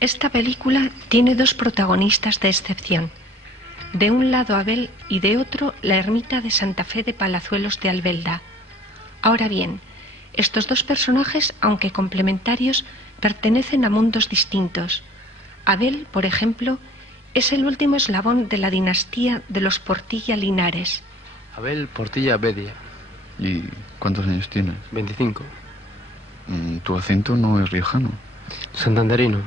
Esta película tiene dos protagonistas de excepción. De un lado Abel y de otro la ermita de Santa Fe de Palazuelos de Albelda. Ahora bien, estos dos personajes, aunque complementarios, pertenecen a mundos distintos. Abel, por ejemplo, es el último eslabón de la dinastía de los Portilla Linares. Abel Portilla Bedia. ¿Y cuántos años tienes? 25. Tu acento no es riojano. Santanderino.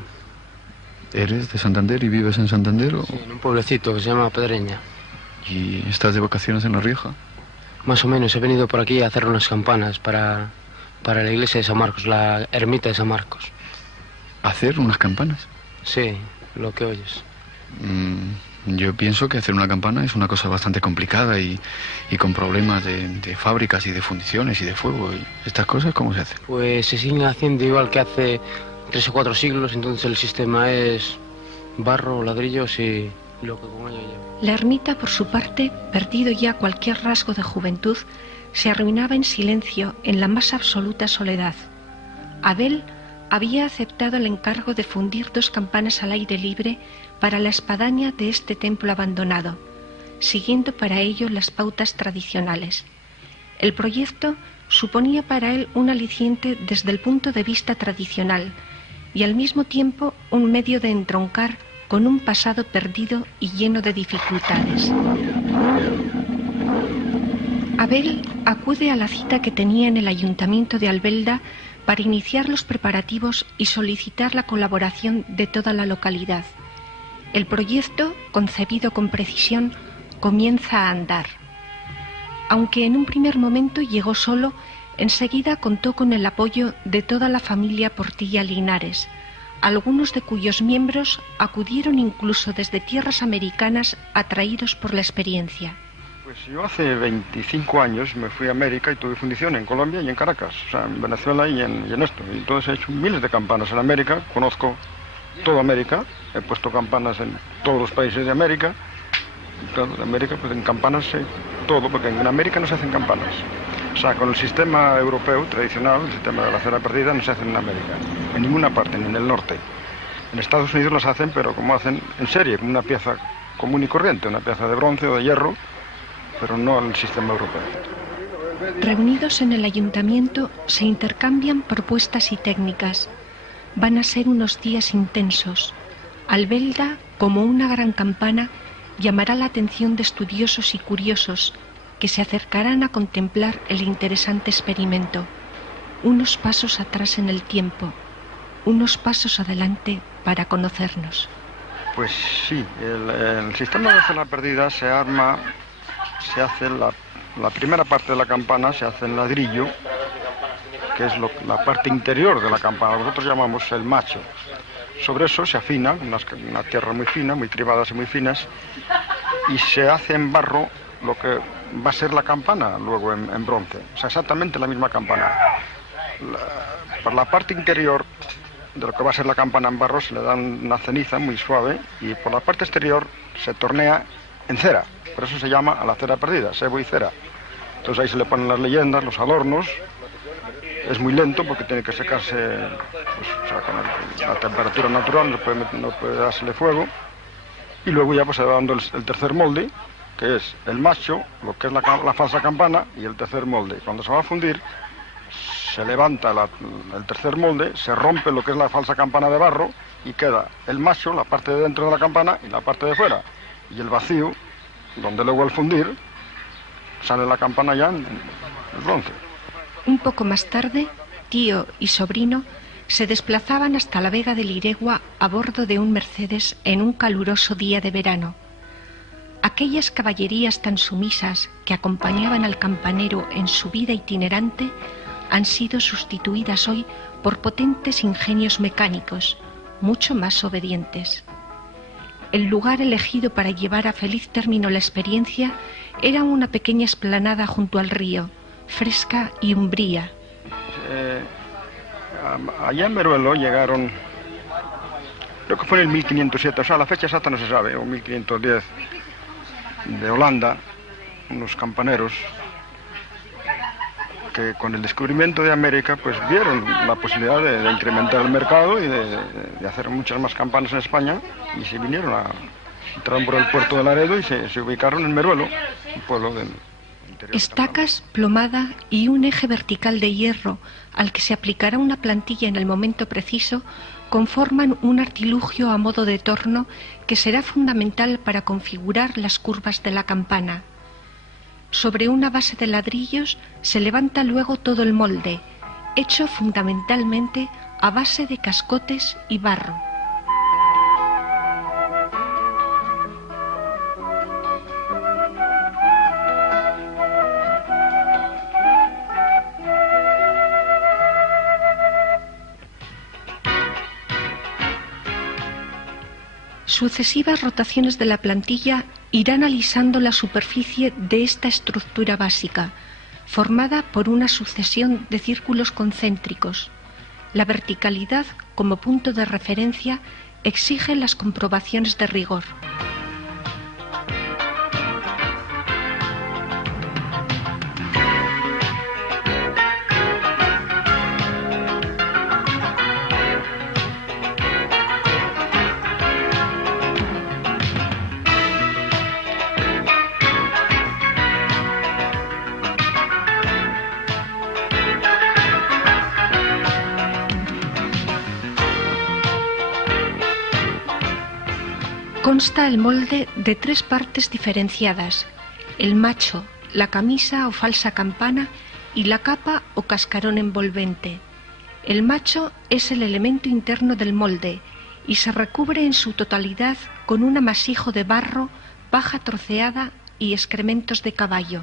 ¿Eres de Santander y vives en Santander o...? Sí, en un pueblecito que se llama Pedreña. ¿Y estás de vacaciones en La Rioja? Más o menos, he venido por aquí a hacer unas campanas para la iglesia de San Marcos, la ermita de San Marcos. ¿Hacer unas campanas? Sí, lo que oyes. Yo pienso que hacer una campana es una cosa bastante complicada y con problemas de fábricas y de fundiciones y de fuego. ¿Y estas cosas cómo se hacen? Pues se siguen haciendo igual que hace 3 o 4 siglos, entonces el sistema es barro, ladrillos y lo que con ello lleva. La ermita, por su parte, perdido ya cualquier rasgo de juventud, se arruinaba en silencio en la más absoluta soledad. Abel había aceptado el encargo de fundir 2 campanas al aire libre para la espadaña de este templo abandonado, siguiendo para ello las pautas tradicionales. El proyecto suponía para él un aliciente desde el punto de vista tradicional y al mismo tiempo un medio de entroncar con un pasado perdido y lleno de dificultades. Abel acude a la cita que tenía en el ayuntamiento de Albelda para iniciar los preparativos y solicitar la colaboración de toda la localidad. El proyecto, concebido con precisión, comienza a andar. Aunque en un primer momento llegó solo, enseguida contó con el apoyo de toda la familia Portilla Linares, algunos de cuyos miembros acudieron incluso desde tierras americanas atraídos por la experiencia. Pues yo hace 25 años me fui a América y tuve fundición en Colombia y en Caracas, o sea, en Venezuela y en esto. Y entonces he hecho miles de campanas en América, conozco toda América, he puesto campanas en todos los países de América. Y claro, de América, pues en campanas sé todo, porque en América no se hacen campanas. O sea, con el sistema europeo tradicional, el sistema de la cera perdida, no se hacen en América, en ninguna parte, ni en el norte. En Estados Unidos las hacen, pero como hacen en serie, como una pieza común y corriente, una pieza de bronce o de hierro, pero no al sistema europeo. Reunidos en el ayuntamiento se intercambian propuestas y técnicas. Van a ser unos días intensos. Albelda, como una gran campana, llamará la atención de estudiosos y curiosos que se acercarán a contemplar el interesante experimento. Unos pasos atrás en el tiempo, unos pasos adelante para conocernos. Pues sí, el sistema de cera perdida se arma, se hace la primera parte de la campana, se hace en ladrillo, que es la parte interior de la campana, nosotros llamamos el macho. Sobre eso se afina, una tierra muy fina, muy tribadas y muy finas, y se hace en barro lo que va a ser la campana luego en bronce, o sea, exactamente la misma campana. Por la parte interior de lo que va a ser la campana en barro se le da una ceniza muy suave y por la parte exterior se tornea en cera, por eso se llama a la cera perdida, sebo y cera. Entonces ahí se le ponen las leyendas, los adornos. Es muy lento porque tiene que secarse pues, o sea, con la temperatura natural, no puede dársele fuego. Y luego ya pues se va dando el tercer molde, que es el macho, lo que es la falsa campana, y el tercer molde. Cuando se va a fundir, se levanta el tercer molde, se rompe lo que es la falsa campana de barro y queda el macho, la parte de dentro de la campana y la parte de fuera. Y el vacío, donde luego al fundir sale la campana ya en el bronce. Un poco más tarde, tío y sobrino se desplazaban hasta la Vega de Liregua a bordo de un Mercedes en un caluroso día de verano. Aquellas caballerías tan sumisas que acompañaban al campanero en su vida itinerante han sido sustituidas hoy por potentes ingenios mecánicos, mucho más obedientes. El lugar elegido para llevar a feliz término la experiencia era una pequeña explanada junto al río, fresca y umbría. Allá en Meruelo llegaron, creo que fue en el 1507, o sea, la fecha exacta no se sabe, o 1510, de Holanda, unos campaneros, porque con el descubrimiento de América pues vieron la posibilidad de incrementar el mercado y de hacer muchas más campanas en España, y se entraron por el puerto de Laredo y se ubicaron en Meruelo, un pueblo del interior. Estacas, plomada y un eje vertical de hierro al que se aplicará una plantilla en el momento preciso conforman un artilugio a modo de torno que será fundamental para configurar las curvas de la campana. Sobre una base de ladrillos se levanta luego todo el molde, hecho fundamentalmente a base de cascotes y barro. Sucesivas rotaciones de la plantilla irán alisando la superficie de esta estructura básica, formada por una sucesión de círculos concéntricos. La verticalidad, como punto de referencia, exige las comprobaciones de rigor. Consta el molde de 3 partes diferenciadas: el macho, la camisa o falsa campana y la capa o cascarón envolvente. El macho es el elemento interno del molde y se recubre en su totalidad con un amasijo de barro, paja troceada y excrementos de caballo.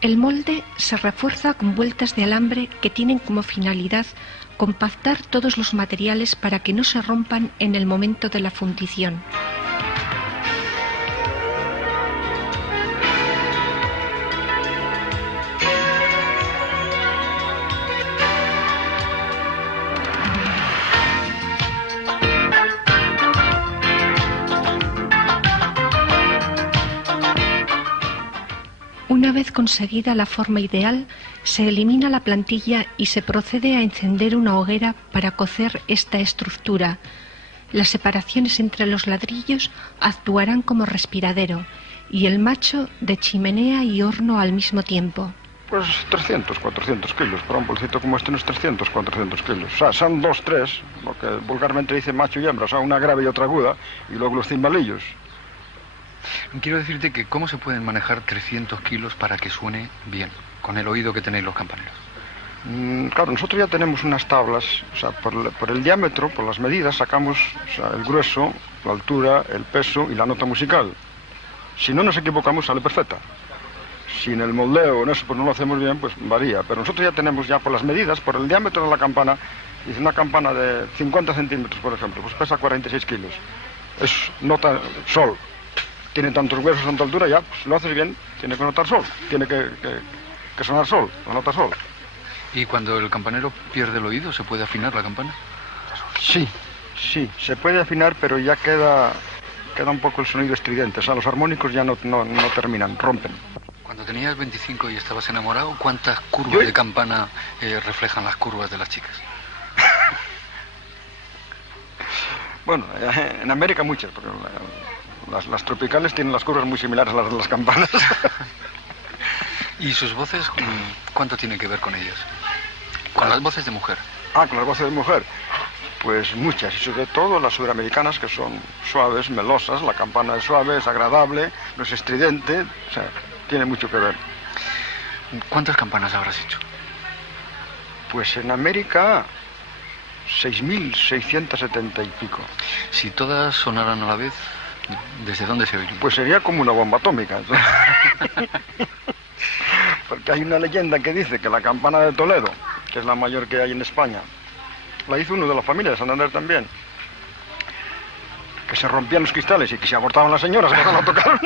El molde se refuerza con vueltas de alambre que tienen como finalidad compactar todos los materiales para que no se rompan en el momento de la fundición. Una vez conseguida la forma ideal, se elimina la plantilla y se procede a encender una hoguera para cocer esta estructura. Las separaciones entre los ladrillos actuarán como respiradero y el macho de chimenea y horno al mismo tiempo. Pues 300, 400 kilos. Para un bolsito como este no es 300, 400 kilos. O sea, son 2, 3, lo que vulgarmente dice macho y hembra, o sea, una grave y otra aguda, y luego los cimbalillos. Quiero decirte que cómo se pueden manejar 300 kilos para que suene bien, con el oído que tenéis los campaneros. Claro, nosotros ya tenemos unas tablas, o sea, por el diámetro, por las medidas, sacamos, o sea, el grueso, la altura, el peso y la nota musical. Si no nos equivocamos, sale perfecta. Si en el moldeo o en eso pues no lo hacemos bien, pues varía. Pero nosotros ya tenemos por las medidas, por el diámetro de la campana, dice una campana de 50 centímetros, por ejemplo, pues pesa 46 kilos. Es nota sol. Tiene tantos huesos, tanta altura, ya, pues lo haces bien, tiene que notar sol, tiene que sonar sol, la nota sol. ¿Y cuando el campanero pierde el oído, se puede afinar la campana? Sí, se puede afinar, pero ya queda un poco el sonido estridente, o sea, los armónicos ya no terminan, rompen. Cuando tenías 25 y estabas enamorado, ¿cuántas curvas de campana reflejan las curvas de las chicas? Bueno, en América muchas, porque las tropicales tienen las curvas muy similares a las de las campanas. ¿Y sus voces, cuánto tienen que ver con ellas? Con las voces de mujer. Ah, con las voces de mujer. Pues muchas, y sobre todo las suramericanas, que son suaves, melosas. La campana es suave, es agradable, no es estridente. O sea, tiene mucho que ver. ¿Cuántas campanas habrás hecho? Pues en América, 6.670 y pico. Si todas sonaran a la vez, ¿desde dónde se oirían? Pues sería como una bomba atómica. Porque hay una leyenda que dice que la campana de Toledo, que es la mayor que hay en España, la hizo uno de la familia de Santander también. Que se rompían los cristales y que se abortaban las señoras cuando la tocaron.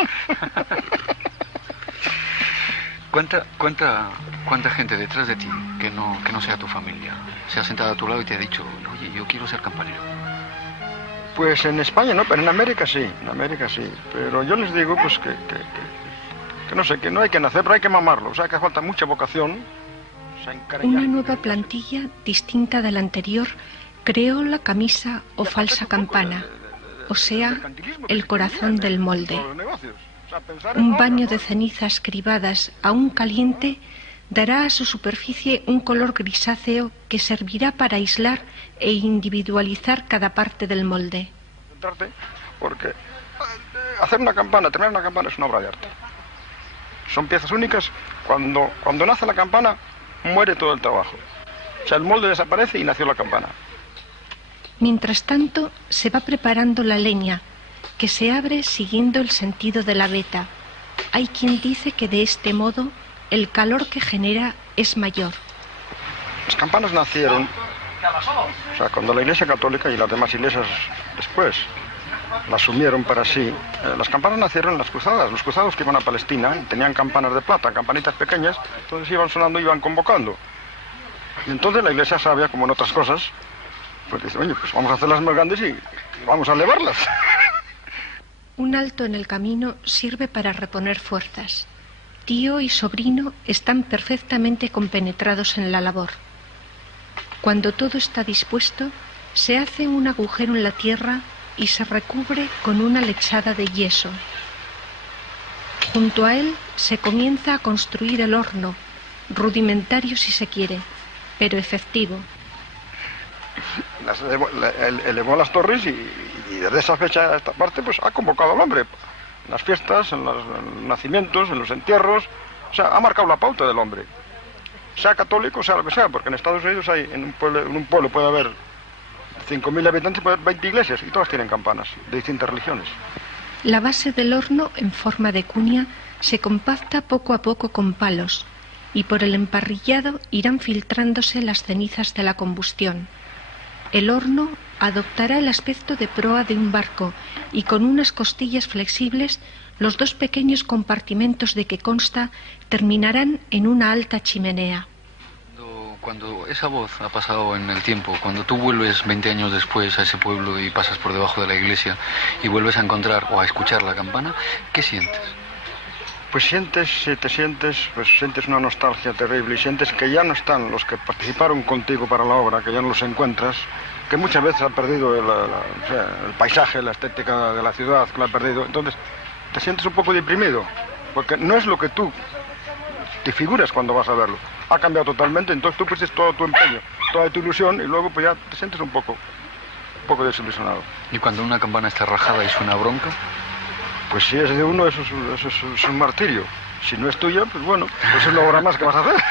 ¿Cuánta gente detrás de ti que no sea tu familia se ha sentado a tu lado y te ha dicho, oye, yo quiero ser campanero? Pues en España no, pero en América sí, Pero yo les digo pues que no sé, que no hay que nacer, pero hay que mamarlo. O sea, que falta mucha vocación. Una nueva plantilla, distinta de la anterior, creó la camisa o falsa campana, o sea, el corazón del molde. Un baño de cenizas cribadas aún caliente dará a su superficie un color grisáceo que servirá para aislar e individualizar cada parte del molde. Porque hacer una campana, terminar una campana es una obra de arte. Son piezas únicas. Cuando nace la campana, muere todo el trabajo. O sea, el molde desaparece y nació la campana. Mientras tanto, se va preparando la leña, que se abre siguiendo el sentido de la veta. Hay quien dice que de este modo el calor que genera es mayor. Las campanas nacieron, o sea, cuando la Iglesia Católica y las demás iglesias después la asumieron para sí. Las campanas nacieron en las cruzadas. Los cruzados que iban a Palestina tenían campanas de plata, campanitas pequeñas, entonces iban sonando y iban convocando. Y entonces la Iglesia sabia, como en otras cosas, pues dice, oye, pues vamos a hacerlas más grandes y vamos a elevarlas. Un alto en el camino sirve para reponer fuerzas. Tío y sobrino están perfectamente compenetrados en la labor. Cuando todo está dispuesto, se hace un agujero en la tierra y se recubre con una lechada de yeso. Junto a él se comienza a construir el horno, rudimentario si se quiere, pero efectivo. Elevó las torres y desde esa fecha a esta parte pues ha convocado al hombre. En las fiestas, en los nacimientos, en los entierros, o sea, ha marcado la pauta del hombre. Sea católico, sea lo que sea, porque en Estados Unidos hay, en un pueblo puede haber 5.000 habitantes, puede haber 20 iglesias y todas tienen campanas de distintas religiones. La base del horno, en forma de cuña, se compacta poco a poco con palos y por el emparrillado irán filtrándose las cenizas de la combustión. El horno adoptará el aspecto de proa de un barco y con unas costillas flexibles los dos pequeños compartimentos de que consta terminarán en una alta chimenea. Cuando esa voz ha pasado en el tiempo, cuando tú vuelves 20 años después a ese pueblo y pasas por debajo de la iglesia y vuelves a encontrar o a escuchar la campana, ¿qué sientes? Pues sientes una nostalgia terrible y sientes que ya no están los que participaron contigo para la obra, que ya no los encuentras, que muchas veces han perdido el paisaje, la estética de la ciudad, que lo han perdido. Entonces te sientes un poco deprimido, porque no es lo que tú te figuras cuando vas a verlo. Ha cambiado totalmente, entonces tú pusiste todo tu empeño, toda tu ilusión y luego pues ya te sientes un poco desilusionado. ¿Y cuando una campana está rajada y suena bronca? Pues si es de uno, eso es un martirio. Si no es tuya, pues bueno, pues es una obra más que vas a hacer.